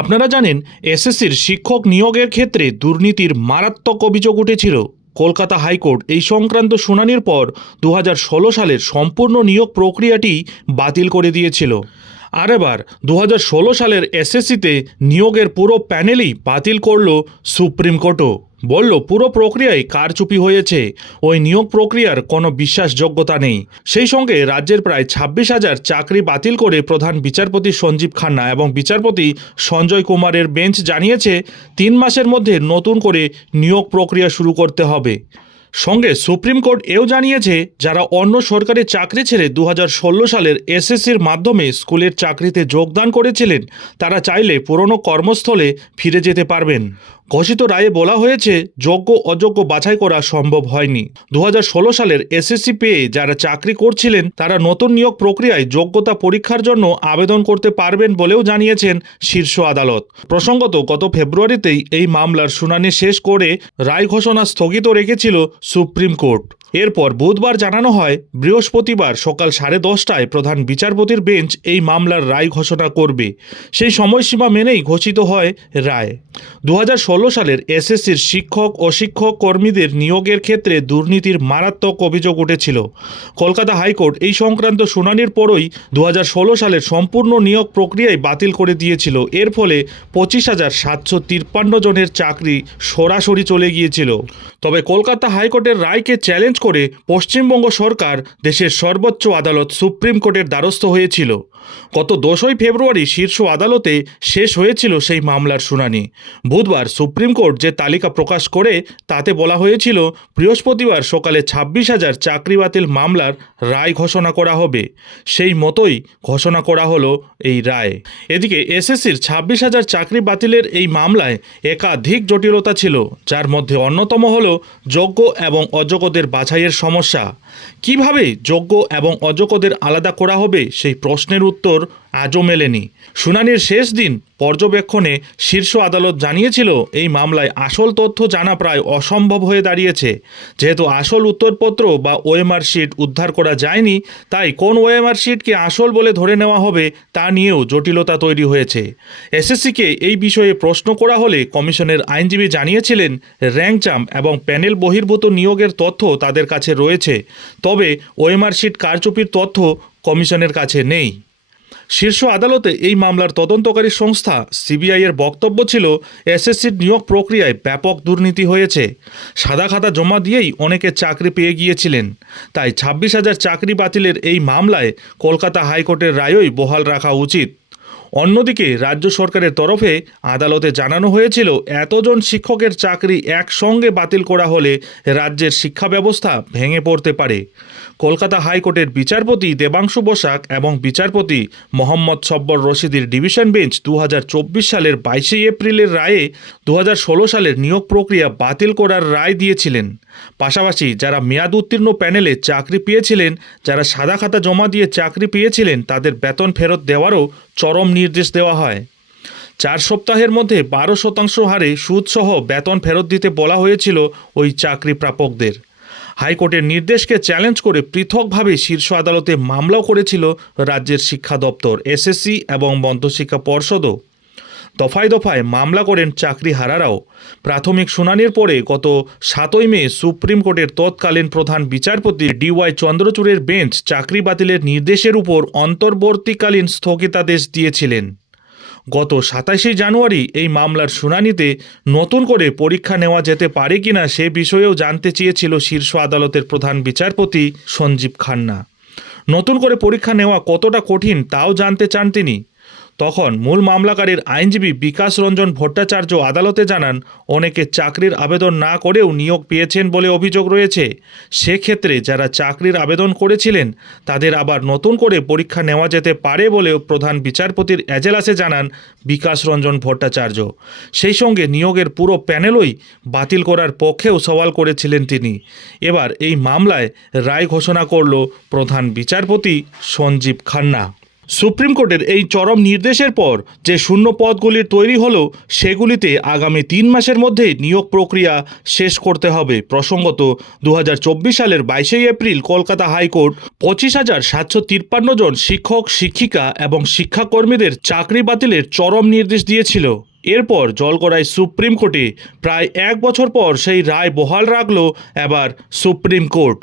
আপনারা জানেন, এসএসসির শিক্ষক নিয়োগের ক্ষেত্রে দুর্নীতির মারাত্মক অভিযোগ উঠেছিল। কলকাতা হাইকোর্ট এই সংক্রান্ত শুনানির পর দু হাজার ষোলো সালের সম্পূর্ণ নিয়োগ প্রক্রিয়াটি বাতিল করে দিয়েছিল। আর এবার দু হাজার ষোলো সালের এসএসসিতে নিয়োগের পুরো প্যানেলই বাতিল করল সুপ্রিম কোর্টও। বলল, পুরো প্রক্রিয়ায় কারচুপি হয়েছে। ওই নিয়োগ প্রক্রিয়ার কোনো বিশ্বাসযোগ্যতা নেই। সেই সঙ্গে রাজ্যের প্রায় ছাব্বিশ হাজার চাকরি বাতিল করে প্রধান বিচারপতি সঞ্জীব খান্না এবং বিচারপতি সঞ্জয় কুমারের বেঞ্চ জানিয়েছে, তিন মাসের মধ্যে নতুন করে নিয়োগ প্রক্রিয়া শুরু করতে হবে। সঙ্গে সুপ্রিম কোর্ট এও জানিয়েছে, যারা অন্য সরকারি চাকরি ছেড়ে দু হাজার ষোলো সালের এসএসসির মাধ্যমে স্কুলের চাকরিতে যোগদান করেছিলেন, তারা চাইলে পুরনো কর্মস্থলে ফিরে যেতে পারবেন। ঘোষিত রায়ে বলা হয়েছে, যোগ্য অযোগ্য বাছাই করা সম্ভব হয়নি। দু হাজার ষোলো সালের এসএসসি পেয়ে যারা চাকরি করছিলেন, তারা নতুন নিয়োগ প্রক্রিয়ায় যোগ্যতা পরীক্ষার জন্য আবেদন করতে পারবেন বলেও জানিয়েছেন শীর্ষ আদালত। প্রসঙ্গত, গত ফেব্রুয়ারিতেই এই মামলার শুনানি শেষ করে রায় ঘোষণা স্থগিত রেখেছিল সুপ্রিম কোর্ট। এরপর বুধবার জানানো হয়, বৃহস্পতিবার সকাল সাড়ে দশটায় প্রধান বিচারপতির বেঞ্চ এই মামলার রায় ঘোষণা করবে। সেই সময়সীমা মেনেই ঘোষিত হয় রায়। দু হাজার ষোলো সালের এসএসসির শিক্ষক ও শিক্ষক কর্মীদের নিয়োগের ক্ষেত্রে দুর্নীতির মারাত্মক অভিযোগ উঠেছিল। কলকাতা হাইকোর্ট এই সংক্রান্ত শুনানির পরই দু হাজার ষোলো সালের সম্পূর্ণ নিয়োগ প্রক্রিয়ায় বাতিল করে দিয়েছিল। এর ফলে পঁচিশ হাজার সাতশো তিপ্পান্ন জনের চাকরি সরাসরি চলে গিয়েছিল। তবে কলকাতা হাইকোর্টের রায়কে চ্যালেঞ্জ করে পশ্চিমবঙ্গ সরকার দেশের সর্বোচ্চ আদালত সুপ্রিম কোর্টের দ্বারস্থ হয়েছিল। গত দশই ফেব্রুয়ারি শীর্ষ আদালতে শেষ হয়েছিল সেই মামলার শুনানি। বুধবার সুপ্রিম কোর্ট যে তালিকা প্রকাশ করে তাতে বলা হয়েছিল, বৃহস্পতিবার সকালে ছাব্বিশ হাজার চাকরি বাতিল মামলার রায় ঘোষণা করা হবে। সেই মতোই ঘোষণা করা হলো এই রায়। এদিকে এসএসসির ছাব্বিশ হাজার চাকরি বাতিলের এই মামলায় একাধিক জটিলতা ছিল, যার মধ্যে অন্যতম হল যোগ্য এবং অযোগ্যদের বাছাইয়ের সমস্যা। কীভাবে যোগ্য এবং অযোগ্যদের আলাদা করা হবে সেই প্রশ্নের উত্তর আজও মেলেনি। শুনানির শেষ দিন পর্যবেক্ষণে শীর্ষ আদালত জানিয়েছিল, এই মামলায় আসল তথ্য জানা প্রায় অসম্ভব হয়ে দাঁড়িয়েছে। যেহেতু আসল উত্তরপত্র বা ওএমআর শিট উদ্ধার করা যায়নি, তাই কোন ওএমআর শিটকে আসল বলে ধরে নেওয়া হবে তা নিয়েও জটিলতা তৈরি হয়েছে। এসএসসিকে এই বিষয়ে প্রশ্ন করা হলে কমিশনের আইনজীবী জানিয়েছিলেন, র্যাঙ্ক জাম্প এবং প্যানেল বহির্ভূত নিয়োগের তথ্য তাদের কাছে রয়েছে, তবে ওএমআর শিট কারচুপির তথ্য কমিশনের কাছে নেই। শীর্ষ আদালতে এই মামলার তদন্তকারী সংস্থা সিবিআইয়ের বক্তব্য ছিল, এসএসসির নিয়োগ প্রক্রিয়ায় ব্যাপক দুর্নীতি হয়েছে। সাদা খাতা জমা দিয়েই অনেকে চাকরি পেয়ে গিয়েছিলেন। তাই ছাব্বিশ হাজার চাকরি বাতিলের এই মামলায় কলকাতা হাইকোর্টের রায়ই বহাল রাখা উচিত। অন্যদিকে রাজ্য সরকারের তরফে আদালতে জানানো হয়েছিল, এতজন শিক্ষকের চাকরি একসঙ্গে বাতিল করা হলে রাজ্যের শিক্ষা ব্যবস্থা ভেঙে পড়তে পারে। কলকাতা হাইকোর্টের বিচারপতি দেবাংশু বসাক এবং বিচারপতি মোহাম্মদ সব্বর রশিদের ডিভিশন বেঞ্চ দু হাজার চব্বিশ সালের বাইশে এপ্রিলের রায়ে দু হাজার ষোলো সালের নিয়োগ প্রক্রিয়া বাতিল করার রায় দিয়েছিলেন। পাশাপাশি যারা মেয়াদ উত্তীর্ণ প্যানেলে চাকরি পেয়েছিলেন, যারা সাদা খাতা জমা দিয়ে চাকরি পেয়েছিলেন, তাদের বেতন ফেরত দেওয়ারও চরম নির্দেশ দেওয়া হয়। চার সপ্তাহের মধ্যে বারো শতাংশ হারে সুদসহ বেতন ফেরত দিতে বলা হয়েছিল ওই চাকরি প্রাপকদের। হাইকোর্টের নির্দেশকে চ্যালেঞ্জ করে পৃথকভাবে শীর্ষ আদালতে মামলাও করেছিল রাজ্যের শিক্ষা দপ্তর, এসএসসি এবং মধ্যশিক্ষা পর্ষদও। দফায় দফায় মামলা করেন চাকরি হারারাও প্রাথমিক শুনানির পরে গত সাতই মে সুপ্রিম কোর্টের তৎকালীন প্রধান বিচারপতি ডিওয়াই চন্দ্রচূড়ের বেঞ্চ চাকরি বাতিলের নির্দেশের উপর অন্তর্বর্তীকালীন স্থগিতাদেশ দিয়েছিলেন। গত সাতাশে জানুয়ারি এই মামলার শুনানিতে নতুন করে পরীক্ষা নেওয়া যেতে পারে কিনা সে বিষয়েও জানতে চেয়েছিল শীর্ষ আদালতের প্রধান বিচারপতি সঞ্জীব খান্না। নতুন করে পরীক্ষা নেওয়া কতটা কঠিন তাও জানতে চান তিনি। তখন মূল মামলাকারীর আইনজীবী বিকাশ রঞ্জন ভট্টাচার্য আদালতে জানান, অনেকে চাকরির আবেদন না করেও নিয়োগ পেয়েছেন বলে অভিযোগ রয়েছে। সেক্ষেত্রে যারা চাকরির আবেদন করেছিলেন, তাদের আবার নতুন করে পরীক্ষা নেওয়া যেতে পারে বলেও প্রধান বিচারপতির এজেলাসে জানান বিকাশ রঞ্জন ভট্টাচার্য। সেই সঙ্গে নিয়োগের পুরো প্যানেলই বাতিল করার পক্ষেও সওয়াল করেছিলেন তিনি। এবার এই মামলায় রায় ঘোষণা করল প্রধান বিচারপতি সঞ্জীব খান্না। সুপ্রিম কোর্টের এই চরম নির্দেশের পর যে শূন্য পদগুলির তৈরি হলো, সেগুলিতে আগামী তিন মাসের মধ্যেই নিয়োগ প্রক্রিয়া শেষ করতে হবে। প্রসঙ্গত দু হাজার চব্বিশ সালের বাইশে এপ্রিল কলকাতা হাইকোর্ট পঁচিশ হাজার সাতশো তিপ্পান্ন জন শিক্ষক, শিক্ষিকা এবং শিক্ষাকর্মীদের চাকরি বাতিলের চরম নির্দেশ দিয়েছিল। এরপর জলগড়ায় সুপ্রিম কোর্টে প্রায় এক বছর পর সেই রায় বহাল রাখল এবার সুপ্রিম কোর্ট।